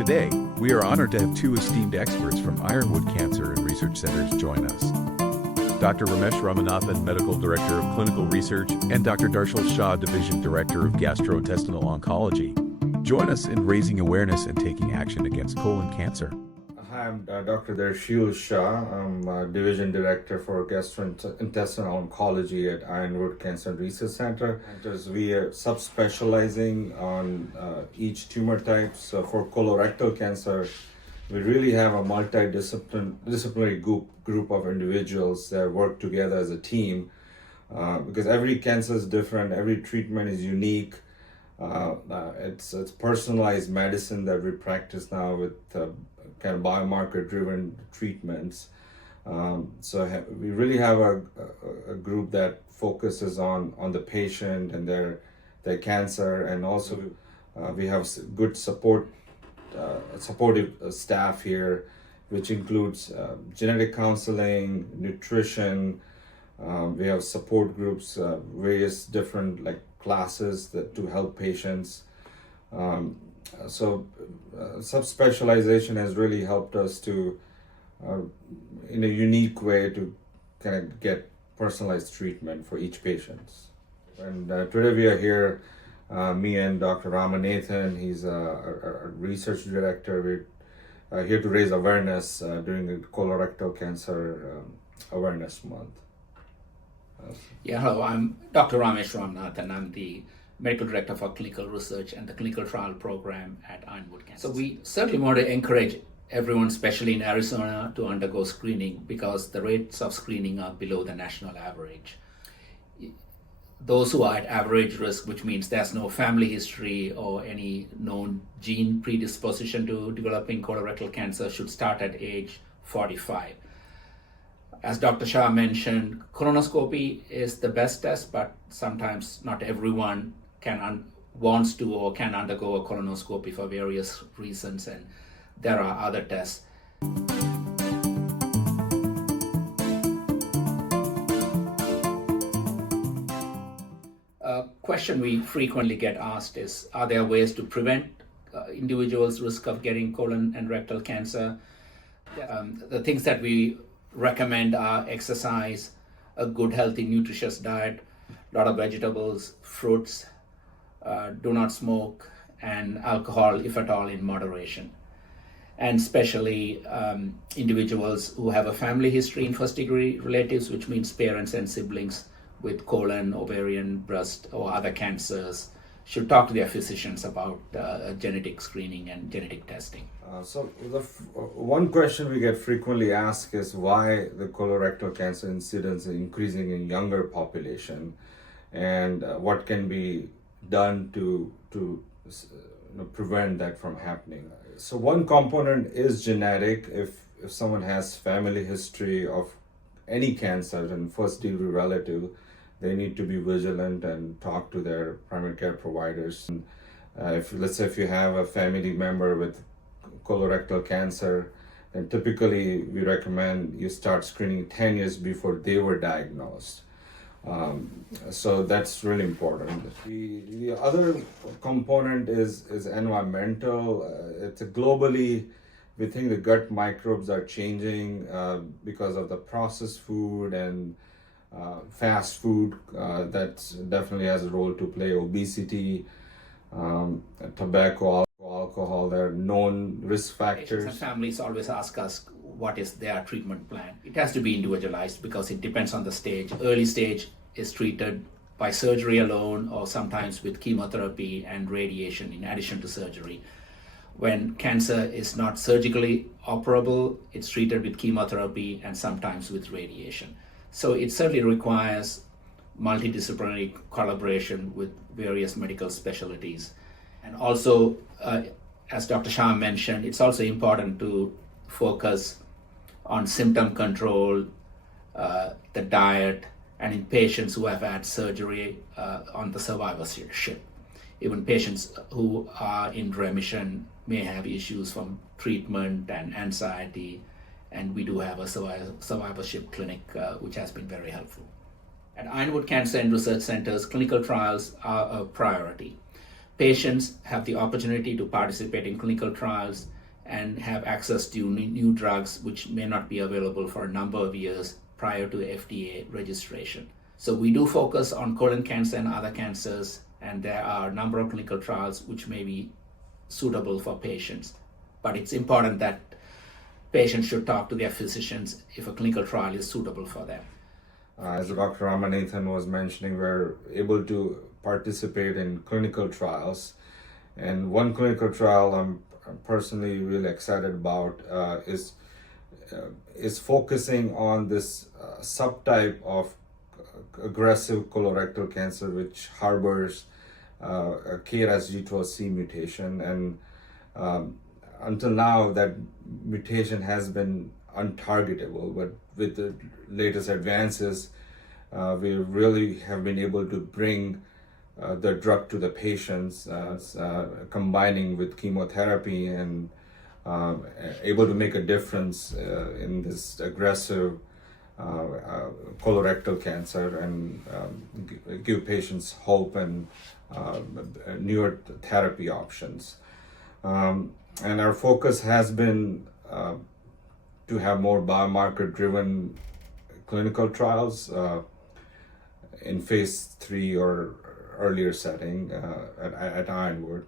Today, we are honored to have two esteemed experts from Ironwood Cancer and Research Centers join us. Dr. Ramesh Ramanathan, Medical Director of Clinical Research, and Dr. Darshil Shah, Division Director of Gastrointestinal Oncology, join us in raising awareness and taking action against colon cancer. Hi, I'm Dr. Darshil Shah. I'm Division Director for Gastrointestinal Oncology at Ironwood Cancer Research Center. We are subspecializing on each tumor type. So for colorectal cancer, we really have a multidisciplinary group of individuals that work together as a team because every cancer is different, every treatment is unique. It's personalized medicine that we practice now with kind of biomarker-driven treatments. So we really have a group that focuses on the patient and their cancer, and also we have good supportive staff here, which includes genetic counseling, nutrition. We have support groups, various different classes to help patients. So subspecialization has really helped us to, in a unique way, to kind of get personalized treatment for each patient. And today we are here, me and Dr. Ramanathan. He's a research director. We're here to raise awareness during the colorectal cancer awareness month. Hello, I'm Dr. Ramesh Ramanathan. I'm the Medical Director for Clinical Research and the Clinical Trial Program at Ironwood Cancer. So we certainly want to encourage everyone, especially in Arizona, to undergo screening because the rates of screening are below the national average. Those who are at average risk, which means there's no family history or any known gene predisposition to developing colorectal cancer, should start at age 45. As Dr. Shah mentioned, colonoscopy is the best test, but sometimes not everyone wants to or can undergo a colonoscopy for various reasons, and there are other tests. A question we frequently get asked is, are there ways to prevent individuals' risk of getting colon and rectal cancer? The things that we recommend are exercise, a good healthy nutritious diet, a lot of vegetables, fruits, do not smoke, and alcohol, if at all, in moderation. And especially individuals who have a family history in first degree relatives, which means parents and siblings with colon, ovarian, breast, or other cancers, should talk to their physicians about genetic screening and genetic testing. So the one question we get frequently asked is why the colorectal cancer incidence is increasing in younger population, and what can be done to prevent that from happening. So one component is genetic. If someone has family history of any cancer and first degree relative, they need to be vigilant and talk to their primary care providers. Let's say if you have a family member with colorectal cancer, then typically we recommend you start screening 10 years before they were diagnosed. So that's really important. The other component is environmental. It's globally, we think the gut microbes are changing because of the processed food and fast food. That definitely has a role to play. Obesity, tobacco, alcohol, they're known risk factors. Patients and families always ask us what is their treatment plan. It has to be individualized because it depends on the stage. Early stage is treated by surgery alone or sometimes with chemotherapy and radiation in addition to surgery. When cancer is not surgically operable, it's treated with chemotherapy and sometimes with radiation. So it certainly requires multidisciplinary collaboration with various medical specialties. And also, as Dr. Shah mentioned, it's also important to focus on symptom control, the diet, and in patients who have had surgery on the survivorship. Even patients who are in remission may have issues from treatment and anxiety, and we do have a survivorship clinic which has been very helpful. At Ironwood Cancer and Research Centers, clinical trials are a priority. patients have the opportunity to participate in clinical trials and have access to new drugs which may not be available for a number of years prior to FDA registration. So we do focus on colon cancer and other cancers, and there are a number of clinical trials which may be suitable for patients. But it's important that patients should talk to their physicians if a clinical trial is suitable for them. As Dr. Ramanathan was mentioning, we're able to participate in clinical trials. And one clinical trial I'm personally really excited about is focusing on this subtype of aggressive colorectal cancer which harbors a KRAS G12C mutation. And until now, that mutation has been untargetable, but with the latest advances, we really have been able to bring the drug to the patients, combining with chemotherapy, and able to make a difference in this aggressive colorectal cancer, and give patients hope and newer therapy options. And our focus has been to have more biomarker-driven clinical trials in phase 3 or earlier setting at Ironwood.